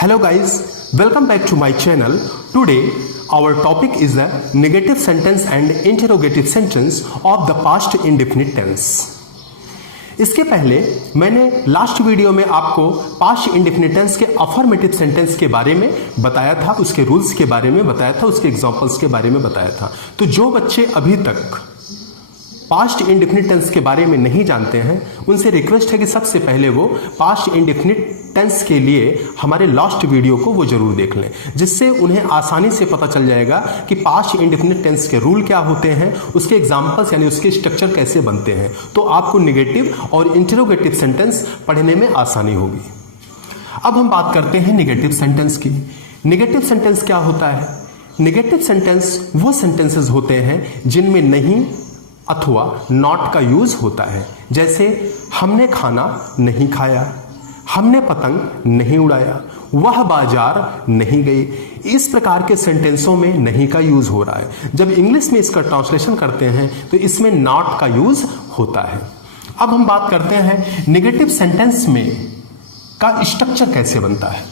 Hello guys, welcome back to my channel. Today our topic is the negative sentence and interrogative sentence of the past indefinite tense. इसके पहले मैंने last video में आपको past indefinite tense के affirmative sentence के बारे में बताया था, उसके रूल्स के बारे में बताया था, उसके एग्जांपल्स के बारे में बताया था। तो जो बच्चे अभी तक पास्ट इंडेफिनिट टेंस के बारे में नहीं जानते हैं उनसे रिक्वेस्ट है कि सबसे पहले वो पास्ट इंडेफिनिट टेंस के लिए हमारे लास्ट वीडियो को वो जरूर देख लें, जिससे उन्हें आसानी से पता चल जाएगा कि पास्ट इंडेफिनिट टेंस के रूल क्या होते हैं, उसके एग्जांपल्स यानी उसके स्ट्रक्चर कैसे बनते हैं। तो आपको नेगेटिव और इंटरोगेटिव सेंटेंस पढ़ने में आसानी होगी। अब हम बात करते हैं नेगेटिव सेंटेंस की। नेगेटिव सेंटेंस क्या होता है? नेगेटिव सेंटेंस वो सेंटेंसेस होते हैं जिनमें नहीं अथवा नॉट का यूज होता है। जैसे हमने खाना नहीं खाया, हमने पतंग नहीं उड़ाया, वह बाजार नहीं गई। इस प्रकार के सेंटेंसों में नहीं का यूज हो रहा है। जब इंग्लिश में इसका ट्रांसलेशन करते हैं तो इसमें नॉट का यूज होता है। अब हम बात करते हैं नेगेटिव सेंटेंस में का स्ट्रक्चर कैसे बनता है।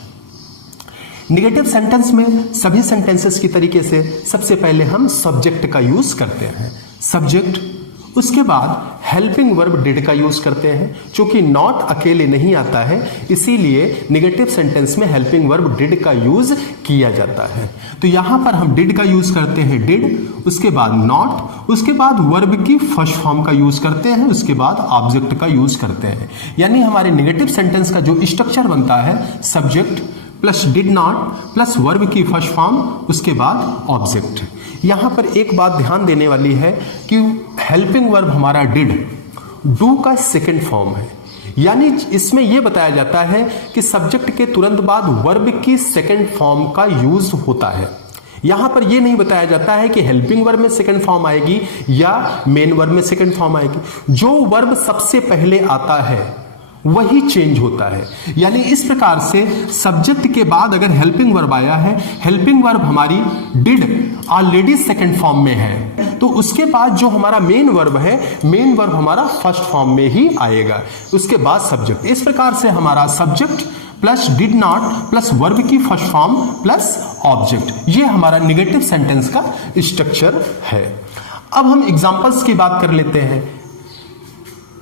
नेगेटिव सेंटेंस में सभी सेंटेंसेस की तरीके से सबसे पहले हम सब्जेक्ट का यूज करते हैं, सब्जेक्ट। उसके बाद हेल्पिंग वर्ब डिड का यूज करते हैं। क्योंकि नॉट अकेले नहीं आता है इसीलिए नेगेटिव सेंटेंस में हेल्पिंग वर्ब डिड का यूज किया जाता है। तो यहां पर हम डिड का यूज करते हैं, डिड, उसके बाद नॉट, उसके बाद वर्ब की फर्स्ट फॉर्म का यूज करते हैं, उसके बाद ऑब्जेक्ट का यूज करते हैं। यानी हमारे नेगेटिव सेंटेंस का जो स्ट्रक्चर बनता है subject plus did not plus verb की फर्स्ट फॉर्म, उसके बाद ऑब्जेक्ट। यहां पर एक बात ध्यान देने वाली है कि हेल्पिंग वर्ब हमारा डिड डू का सेकंड फॉर्म है। यानी इसमें यह बताया जाता है कि सब्जेक्ट के तुरंत बाद वर्ब की सेकंड फॉर्म का यूज होता है। यहां पर यह नहीं बताया जाता है कि हेल्पिंग वर्ब में सेकंड फॉर्म आएगी या मेन वर्ब में सेकंड फॉर्म आएगी। जो वर्ब सबसे पहले आता है वही चेंज होता है। यानी इस प्रकार से सब्जेक्ट के बाद अगर हेल्पिंग वर्ब आया है, हेल्पिंग वर्ब हमारी डिड ऑलरेडी सेकंड फॉर्म में है, तो उसके बाद जो हमारा मेन वर्ब है, मेन वर्ब हमारा फर्स्ट फॉर्म में ही आएगा, उसके बाद सब्जेक्ट। इस प्रकार से हमारा subject plus did not plus verb की फर्स्ट फॉर्म प्लस ऑब्जेक्ट, ये हमारा नेगेटिव सेंटेंस का स्ट्रक्चर है। अब हम एग्जांपल्स की बात कर लेते हैं।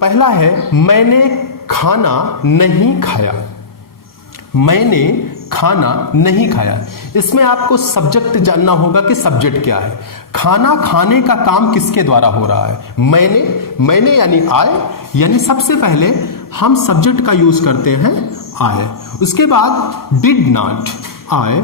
पहला है मैंने खाना नहीं खाया। मैंने खाना नहीं खाया। इसमें आपको सब्जेक्ट जानना होगा कि सब्जेक्ट क्या है। खाना खाने का काम किसके द्वारा हो रहा है? मैंने यानी आए, यानी सबसे पहले हम सब्जेक्ट का यूज करते हैं आए। उसके बाद डिड नॉट, आए,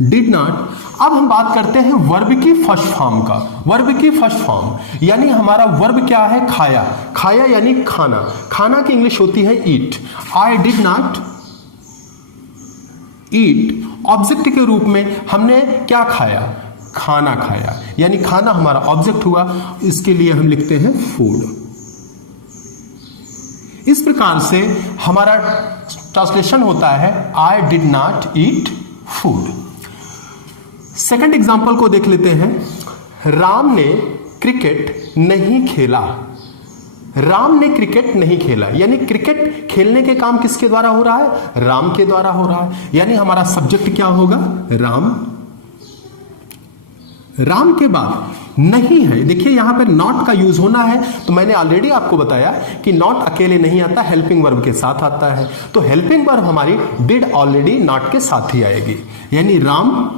डिड नॉट। अब हम बात करते हैं वर्ब की फर्स्ट फॉर्म का। वर्ब की फर्स्ट फॉर्म यानी हमारा वर्ब क्या है? खाया। खाया यानी खाना। खाना की इंग्लिश होती है eat. I did not eat. Object के रूप में हमने क्या खाया? खाना खाया। यानी खाना हमारा ऑब्जेक्ट हुआ, इसके लिए हम लिखते हैं फूड। इस प्रकार से हमारा ट्रांसलेशन होता है आई did not eat food. Second example को देख लेते हैं। राम ने क्रिकेट नहीं खेला। राम ने क्रिकेट नहीं खेला, यानी क्रिकेट खेलने के काम किसके द्वारा हो रहा है? राम के द्वारा हो रहा है। यानी हमारा सब्जेक्ट क्या होगा? राम। राम के बाद नहीं है, देखिए यहां पर नॉट का यूज होना है। तो मैंने ऑलरेडी आपको बताया कि नॉट अकेले नहीं आता, हेल्पिंग वर्ब के साथ आता है। तो हेल्पिंग वर्ब हमारी डिड ऑलरेडी नॉट के साथ ही आएगी। यानी राम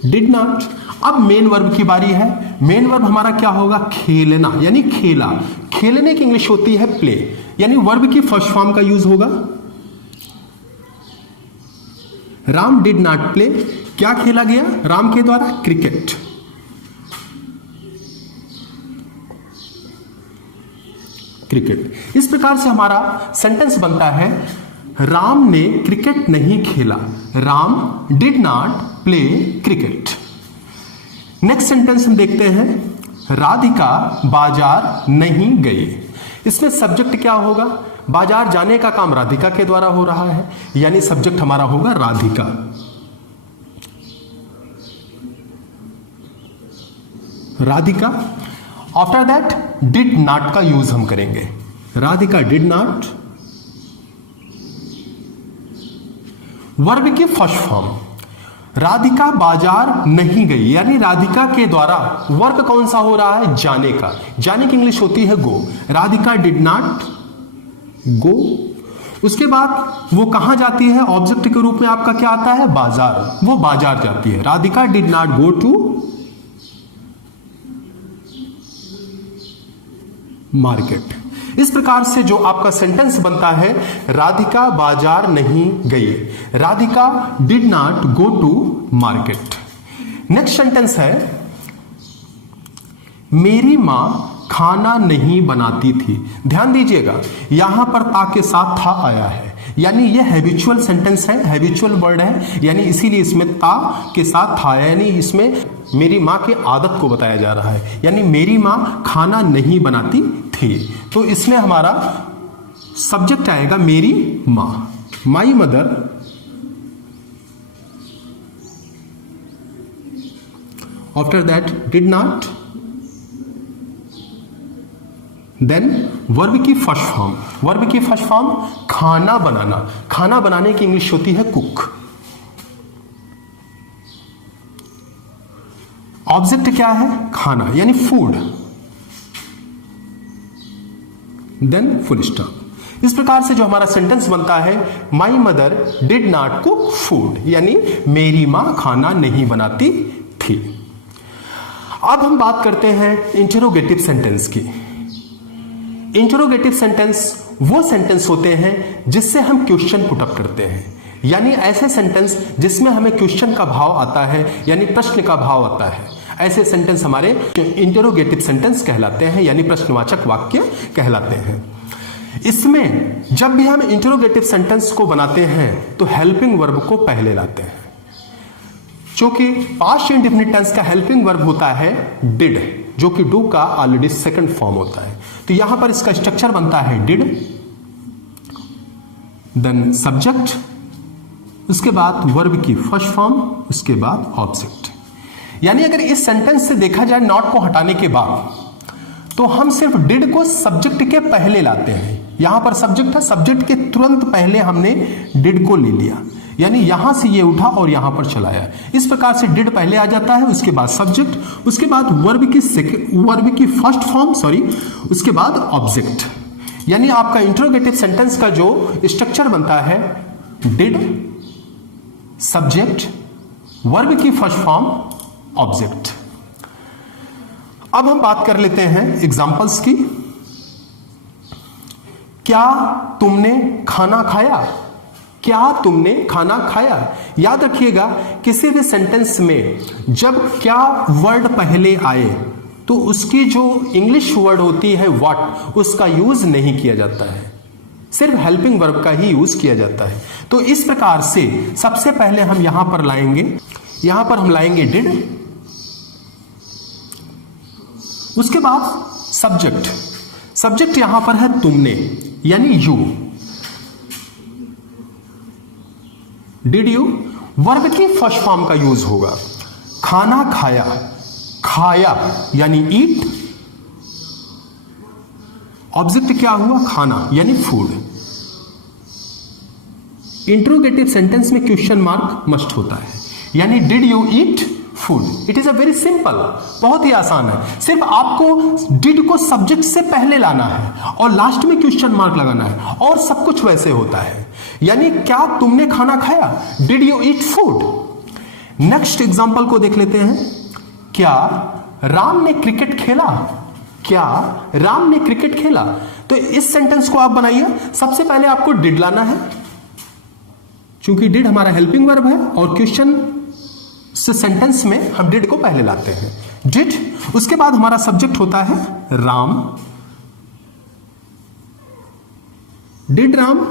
डिड नॉट। अब मेन वर्ब की बारी है। मेन वर्ब हमारा क्या होगा? खेलना, यानी खेला। खेलने की इंग्लिश होती है प्ले, यानी वर्ब की फर्स्ट फॉर्म का यूज होगा। Ram did not play. क्या खेला गया राम के द्वारा? क्रिकेट। क्रिकेट। इस प्रकार से हमारा सेंटेंस बनता है राम ने क्रिकेट नहीं खेला। Ram did not play cricket. Next sentence हम देखते हैं। राधिका बाजार नहीं गई। इसमें सब्जेक्ट क्या होगा? बाजार जाने का काम राधिका के द्वारा हो रहा है, यानी सब्जेक्ट हमारा होगा Radhika. Radhika. After that did not का यूज हम करेंगे। राधिका डिड नॉट, वर्ब की फर्स्ट फॉर्म, राधिका बाजार नहीं गई, यानी राधिका के द्वारा वर्क कौन सा हो रहा है, जाने का। जाने की इंग्लिश होती है go. Radhika did not go. उसके बाद वो कहां जाती है, ऑब्जेक्ट के रूप में आपका क्या आता है, बाजार। वो बाजार जाती है। Radhika did not go to market. इस प्रकार से जो आपका सेंटेंस बनता है, राधिका बाजार नहीं गई, Radhika did not go to market. Next sentence है, मेरी मां खाना नहीं बनाती थी। ध्यान दीजिएगा, यहां पर ता के साथ था आया है, यानी यह हैबिचुअल सेंटेंस है, हैबिचुअल वर्ड है, यानी इसीलिए इसमें ता के साथ था, यानी इसमें मेरी मां की आदत को बताया जा रहा है, यानी मेरी मां खाना नहीं बनाती थी। तो इसमें हमारा सब्जेक्ट आएगा मेरी मां, my mother. After that did not, then verb की फर्स्ट फॉर्म, वर्ब की फर्स्ट फॉर्म खाना बनाना। खाना बनाने की इंग्लिश होती है कुक। ऑब्जेक्ट क्या है, खाना, यानी फूड। Then full stop. इस प्रकार से जो हमारा सेंटेंस बनता है, my mother did not cook food, यानी मेरी मां खाना नहीं बनाती थी। अब हम बात करते हैं इंटरोगेटिव सेंटेंस की। इंटरोगेटिव सेंटेंस वो सेंटेंस होते हैं जिससे हम क्वेश्चन पुट अप करते हैं, यानी ऐसे सेंटेंस जिसमें हमें क्वेश्चन का भाव आता है, यानी प्रश्न का भाव आता है। ऐसे सेंटेंस हमारे इंटरोगेटिव सेंटेंस कहलाते हैं, यानी प्रश्नवाचक वाक्य कहलाते हैं। इसमें जब भी हम इंटरोगेटिव सेंटेंस को बनाते हैं तो हेल्पिंग वर्ब को पहले लाते हैं। क्योंकि पास्ट इंडेफिनिट टेंस का हेल्पिंग वर्ब होता है डिड, जो कि डू का ऑलरेडी सेकंड फॉर्म होता है। तो यहां पर इसका स्ट्रक्चर बनता है डिड, देन सब्जेक्ट, उसके बाद वर्ब की फर्स्ट फॉर्म, उसके बाद ऑब्जेक्ट। यानी अगर इस सेंटेंस से देखा जाए नॉट को हटाने के बाद, तो हम सिर्फ डिड को सब्जेक्ट के पहले लाते हैं। यहां पर सब्जेक्ट है, सब्जेक्ट के तुरंत पहले हमने डिड को ले लिया, यानी यहां से ये उठा और यहां पर चलाया। इस प्रकार से डिड पहले आ जाता है, उसके बाद सब्जेक्ट, उसके बाद वर्ब की फर्स्ट फॉर्म, उसके बाद ऑब्जेक्ट। यानी आपका इंटरोगेटिव सेंटेंस का जो स्ट्रक्चर बनता है, डिड, सब्जेक्ट, वर्ब की फर्स्ट फॉर्म, ऑब्जेक्ट। अब हम बात कर लेते हैं एग्जाम्पल्स की। क्या तुमने खाना खाया, क्या तुमने खाना खाया। याद रखिएगा, किसी भी सेंटेंस में जब क्या वर्ड पहले आए तो उसकी जो इंग्लिश वर्ड होती है व्हाट, उसका यूज नहीं किया जाता है, सिर्फ हेल्पिंग वर्ब का ही यूज किया जाता है। तो इस प्रकार से सबसे पहले हम यहां पर लाएंगे डिड, उसके बाद सब्जेक्ट यहां पर है तुमने, यानी यू, डिड यू। वर्ब की फर्स्ट फॉर्म का यूज होगा, खाना खाया, खाया यानी ईट, ऑब्जेक्ट क्या हुआ, खाना यानी फूड। इंट्रोगेटिव सेंटेंस में क्वेश्चन मार्क मस्ट होता है, यानी did you eat food. It is a very simple, बहुत ही आसान है। सिर्फ आपको डिड को सब्जेक्ट से पहले लाना है और लास्ट में क्वेश्चन मार्क लगाना है, और सब कुछ वैसे होता है। यानी क्या तुमने खाना खाया, did you eat food. Next example को देख लेते हैं। क्या राम ने क्रिकेट खेला, क्या राम ने क्रिकेट खेला। तो इस सेंटेंस को आप बनाइए। सबसे पहले आपको डिड लाना है, क्योंकि डिड हमारा हेल्पिंग वर्ब है और क्वेश्चन से सेंटेंस में हम डिड को पहले लाते हैं, डिड। उसके बाद हमारा सब्जेक्ट होता है राम, डिड राम।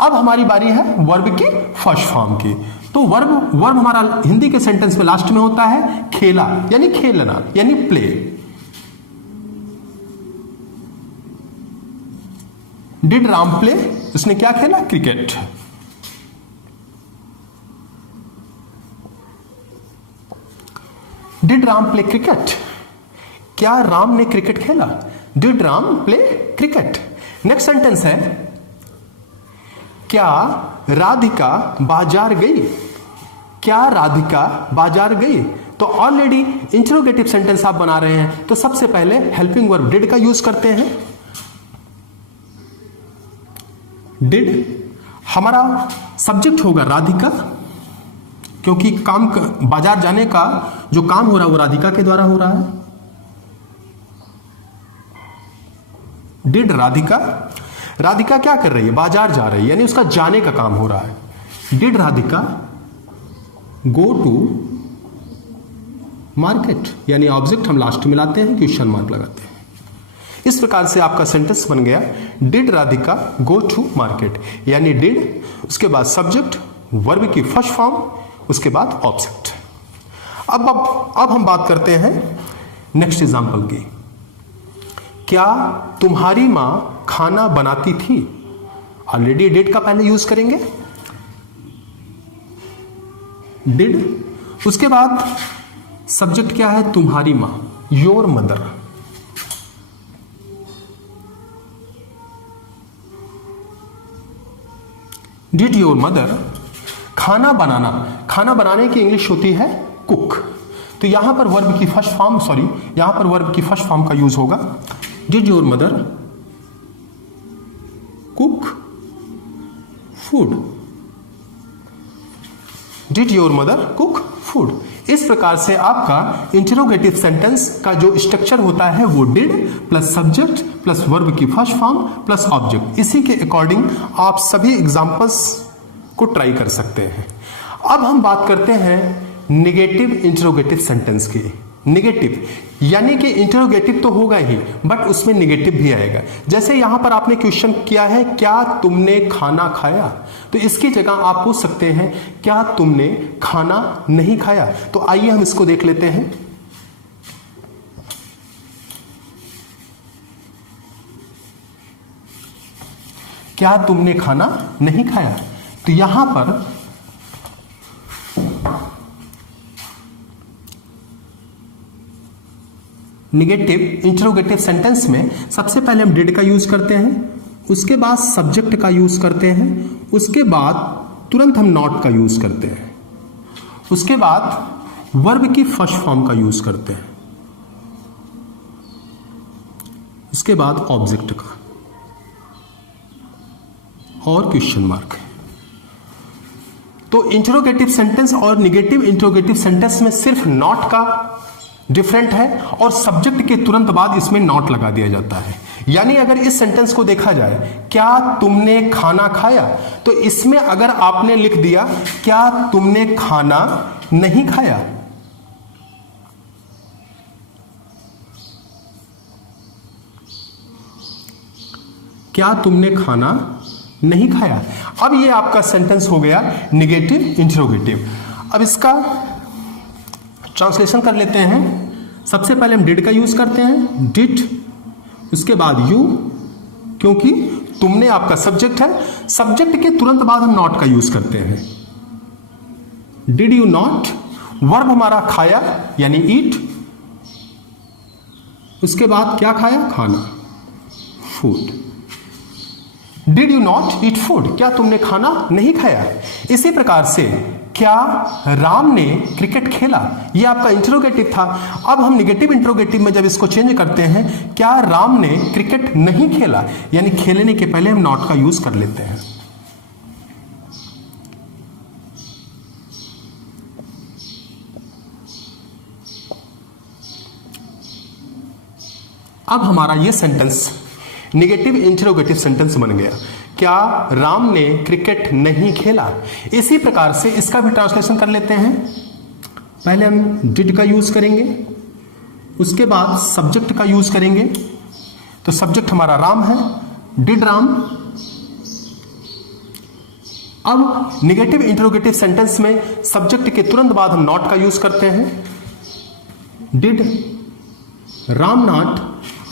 अब हमारी बारी है वर्ब की फर्स्ट फॉर्म की। तो वर्ब हमारा हिंदी के सेंटेंस में लास्ट में होता है खेला, यानी खेलना, यानी प्ले। डिड राम प्ले, उसने क्या खेला, cricket. Did Ram play cricket. क्या राम ने क्रिकेट खेला? Did Ram play cricket? Next sentence है, क्या राधिका बाजार गई? क्या राधिका बाजार गई? तो ऑलरेडी इंटरोगेटिव सेंटेंस आप बना रहे हैं, तो सबसे पहले हेल्पिंग वर्ब डिड का यूज करते हैं। डिड हमारा सब्जेक्ट होगा राधिका, क्योंकि काम बाजार जाने का जो काम हो रहा है वो राधिका के द्वारा हो रहा है। डिड राधिका, राधिका क्या कर रही है? बाजार जा रही है, यानी उसका जाने का काम हो रहा है। Did Radhika go to market, यानी ऑब्जेक्ट हम लास्ट में लाते हैं, क्वेश्चन मार्क लगाते हैं। इस प्रकार से आपका सेंटेंस बन गया, did Radhika go to market, यानी डिड, उसके बाद सब्जेक्ट, वर्ब की फर्स्ट फॉर्म, उसके बाद ऑब्जेक्ट। अब हम बात करते हैं नेक्स्ट एग्जांपल की। क्या तुम्हारी मां खाना बनाती थी? ऑलरेडी डिड का पहले यूज करेंगे, डिड, उसके बाद सब्जेक्ट क्या है? तुम्हारी मां, your mother. Did your mother, खाना बनाना, खाना बनाने की इंग्लिश होती है कुक, तो यहां पर वर्ब की फर्स्ट फॉर्म, यहां पर वर्ब की फर्स्ट फॉर्म का यूज होगा। Did your mother cook food? Did your mother cook food? इस प्रकार से आपका इंटरोगेटिव सेंटेंस का जो स्ट्रक्चर होता है वो did plus subject plus verb की फर्स्ट फॉर्म प्लस ऑब्जेक्ट, इसी के अकॉर्डिंग आप सभी एग्जांपल्स को ट्राई कर सकते हैं। अब हम बात करते हैं निगेटिव इंटरोगेटिव सेंटेंस की। निगेटिव यानी कि इंटरोगेटिव तो होगा ही, बट उसमें निगेटिव भी आएगा। जैसे यहां पर आपने क्वेश्चन किया है, क्या तुमने खाना खाया? तो इसकी जगह आप पूछ सकते हैं, क्या तुमने खाना नहीं खाया? तो आइए हम इसको देख लेते हैं। क्या तुमने खाना नहीं खाया? तो यहां पर निगेटिव इंटरोगेटिव सेंटेंस में सबसे पहले हम डिड का यूज करते हैं, उसके बाद सब्जेक्ट का यूज करते हैं, उसके बाद तुरंत हम नॉट का यूज करते हैं, उसके बाद वर्ब की फर्स्ट फॉर्म का यूज करते हैं, उसके बाद ऑब्जेक्ट का और क्वेश्चन मार्क। तो इंटरोगेटिव सेंटेंस और निगेटिव इंटरोगेटिव सेंटेंस में सिर्फ नॉट का डिफरेंट है और सब्जेक्ट के तुरंत बाद इसमें नॉट लगा दिया जाता है। यानी अगर इस सेंटेंस को देखा जाए, क्या तुमने खाना खाया, तो इसमें अगर आपने लिख दिया क्या तुमने खाना नहीं खाया, क्या तुमने खाना नहीं खाया, अब ये आपका सेंटेंस हो गया निगेटिव इंटरोगेटिव। अब इसका ट्रांसलेशन कर लेते हैं। सबसे पहले हम डिड का यूज करते हैं, डिड, उसके बाद यू, क्योंकि तुमने आपका सब्जेक्ट है, सब्जेक्ट के तुरंत बाद हम नॉट का यूज करते हैं। डिड यू नॉट, वर्ब हमारा खाया यानी ईट, उसके बाद क्या खाया? खाना, food. Did you not eat food, क्या तुमने खाना नहीं खाया। इसी प्रकार से क्या राम ने क्रिकेट खेला, यह आपका इंटरोगेटिव था। अब हम निगेटिव इंटरोगेटिव में जब इसको चेंज करते हैं, क्या राम ने क्रिकेट नहीं खेला, यानी खेलने के पहले हम नॉट का यूज कर लेते हैं। अब हमारा यह सेंटेंस निगेटिव इंटरोगेटिव सेंटेंस बन गया, क्या राम ने क्रिकेट नहीं खेला। इसी प्रकार से इसका भी ट्रांसलेशन कर लेते हैं। पहले हम डिड का यूज करेंगे, उसके बाद सब्जेक्ट का यूज करेंगे, तो सब्जेक्ट हमारा राम है, डिड राम। अब निगेटिव इंटरोगेटिव सेंटेंस में सब्जेक्ट के तुरंत बाद हम नॉट का यूज करते हैं, डिड राम नॉट।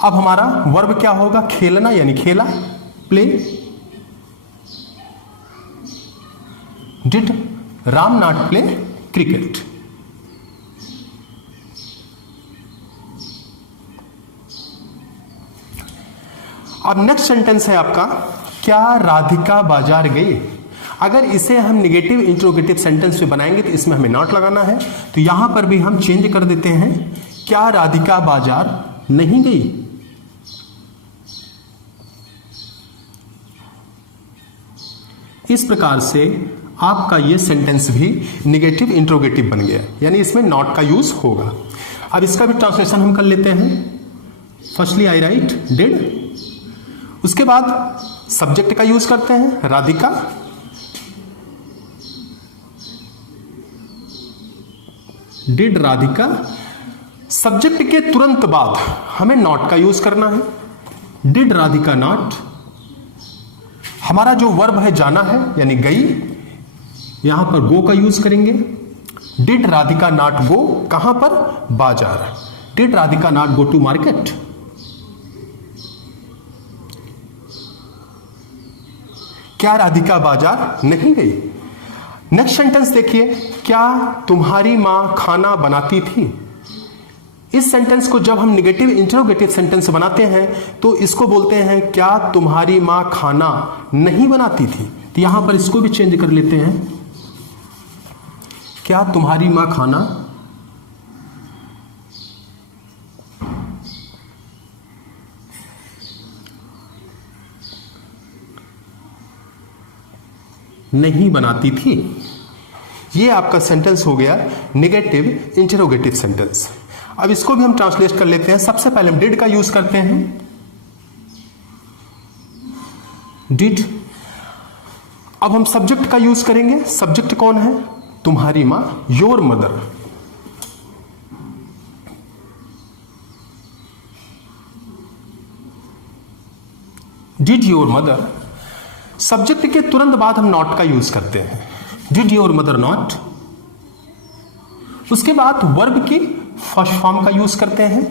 अब हमारा वर्ब क्या होगा? खेलना यानी खेला, play. Did Ram not play cricket. अब नेक्स्ट सेंटेंस है आपका, क्या राधिका बाजार गई। अगर इसे हम निगेटिव इंट्रोगेटिव सेंटेंस में बनाएंगे तो इसमें हमें नॉट लगाना है, तो यहां पर भी हम चेंज कर देते हैं, क्या राधिका बाजार नहीं गई। इस प्रकार से आपका ये सेंटेंस भी निगेटिव इंट्रोगेटिव बन गया, यानी इसमें नॉट का यूज होगा। अब इसका भी ट्रांसलेशन हम कर लेते हैं। फर्स्टली आई राइट डिड, उसके बाद सब्जेक्ट का यूज करते हैं राधिका, डिड राधिका। सब्जेक्ट के तुरंत बाद हमें नॉट का यूज करना है, डिड राधिका नॉट। हमारा जो वर्ब है जाना है यानी गई, यहां पर गो का यूज करेंगे, डिड राधिका नॉट गो कहां पर, बाजार। Did Radhika not go to market. क्या राधिका बाजार नहीं गई। नेक्स्ट सेंटेंस देखिए, क्या तुम्हारी मां खाना बनाती थी। इस सेंटेंस को जब हम निगेटिव इंटरोगेटिव सेंटेंस बनाते हैं तो इसको बोलते हैं, क्या तुम्हारी मां खाना नहीं बनाती थी। तो यहां पर इसको भी चेंज कर लेते हैं, क्या तुम्हारी मां खाना नहीं बनाती थी। ये आपका सेंटेंस हो गया निगेटिव इंटरोगेटिव सेंटेंस। अब इसको भी हम ट्रांसलेट कर लेते हैं। सबसे पहले हम डिड का यूज करते हैं, डिड। अब हम सब्जेक्ट का यूज करेंगे। सब्जेक्ट कौन है, तुम्हारी मां, your mother. Did your mother. Subject के तुरंत बाद हम नॉट का यूज करते हैं, डिड योर मदर नॉट। उसके बाद वर्ब की फर्स्ट फॉर्म का यूज करते हैं,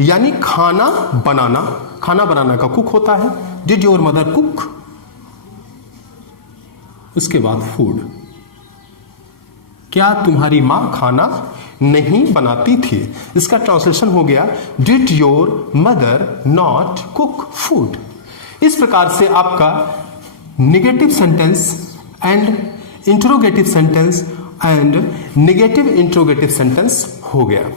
यानी खाना बनाना। खाना बनाना का कुक होता है, डिड योर मदर कुक। उसके बाद फूड, क्या तुम्हारी मां खाना नहीं बनाती थी। इसका ट्रांसलेशन हो गया, did your mother not cook food. इस प्रकार से आपका negative sentence and interrogative sentence and negative interrogative sentence हो गया।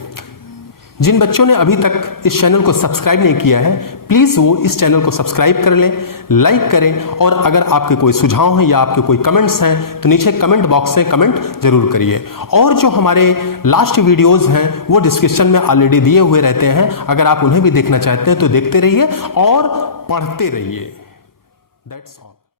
जिन बच्चों ने अभी तक इस चैनल को सब्सक्राइब नहीं किया है, प्लीज वो इस चैनल को सब्सक्राइब कर लें, लाइक करें, और अगर आपके कोई सुझाव हैं या आपके कोई कमेंट्स हैं तो नीचे कमेंट बॉक्स में कमेंट जरूर करिए। और जो हमारे लास्ट वीडियोस हैं वो डिस्क्रिप्शन में ऑलरेडी दिए हुए रहते हैं, अगर आप उन्हें भी देखना चाहते हैं तो देखते रहिए और पढ़ते रहिए। That's all.